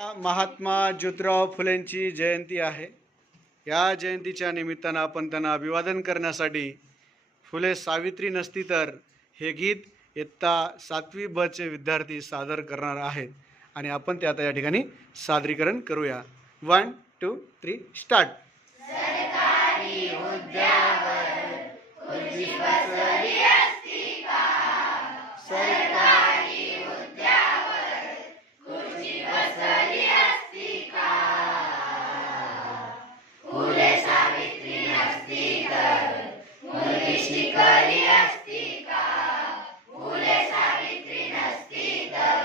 महात्मा ज्योतिराव फुलेंची जयंती आहे। या जयंतीच्या निमित्तानं आपण त्यांना अभिवादन करण्यासाठी फुले सावित्री नसती तर हे गीत इयत्ता 7वी ब चे विद्यार्थी सादर करणार आहेत आणि आपण ते आता या ठिकाणी सादरीकरण करूया। 1 2 3 स्टार्ट। सरकारी हुद्द्यावर खुर्ची बसवली असती का? सरकारी हुद्द्यावर खुर्ची बसवली असती का? फुले सावित्री नसती तर मुलगी शिकली असती का? फुले सावित्री नसती तर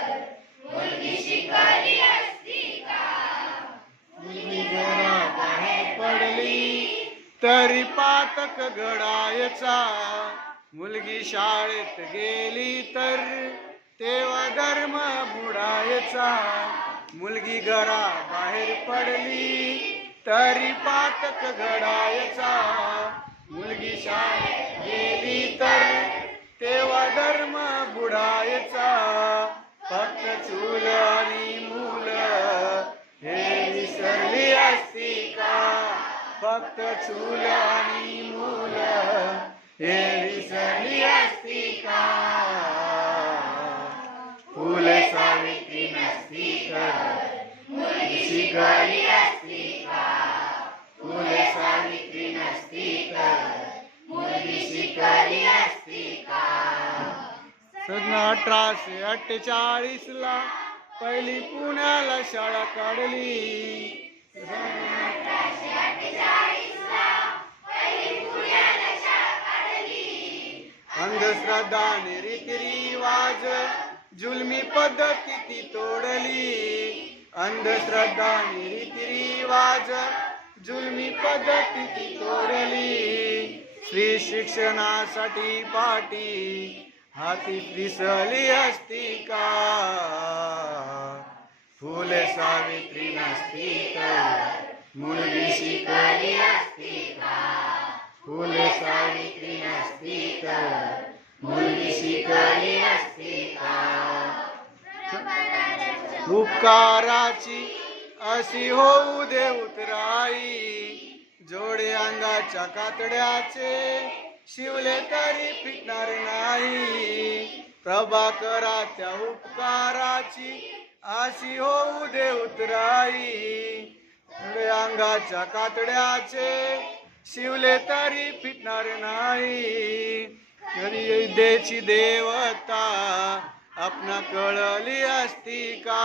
मुलगी शिकली असती का? मुलगी घराबाहेर पडली तरी पातक घडायचा, मुलगी शाळेत गेली तर तेव्हा धर्म बुडायचा। मुलगी घराबाहेर पडली तरी पातक घडायचा, मुलगी शाळेत गेली तर तेव्हा धर्म बुडायचा। फक्त चूल आणि मूल हे विसरली असती का? फक्त चूल आणि मूल हे विसरली असती का? फुले सावित्री नसती तर मुलगी शिकली असती का? फुले सावित्री नसती तर मुलगी शिकली असती का? सन 1848 ला पहिली पुण्याला शाळा काढली। अंधश्रद्धा आणि रीतिरिवाज जुलमी पद्धती ती तोडली। अंधश्रद्धा आणि रीतिरिवाज जुलमी पद्धती ती तोडली। स्त्री शिक्षणासाठी पाठी हाती दिसली असती का? फुले सावित्री नसती तर मुलगी शिकली असती का? फुले सावित्री नसती तर मुलगी शिकली असती का? उपकाराची अशी होऊ दे उतराई, जोडे अंगाच्या कातड्याचे शिवले तरी फिटणार नाही। प्रभाकराच्या उपकाराची अशी होऊ दे उतराई, जोडे अंगाच्या कातड्याचे शिवले तरी फिटणार नाही। खरी विद्येची देवता आपणा कळली असती का?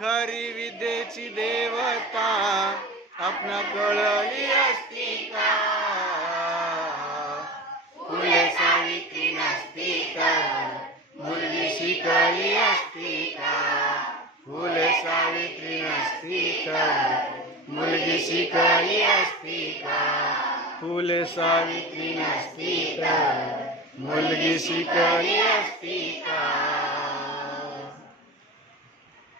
खरी विद्येची देवता आपणा कळली असती का? फुले सावित्री नसती तर मुलगी शिकली असती का? फुले सावित्री नसती तर मुलगी शिकली असती का? फुले सावित्री नसती तर मुलगी शिकली असती का?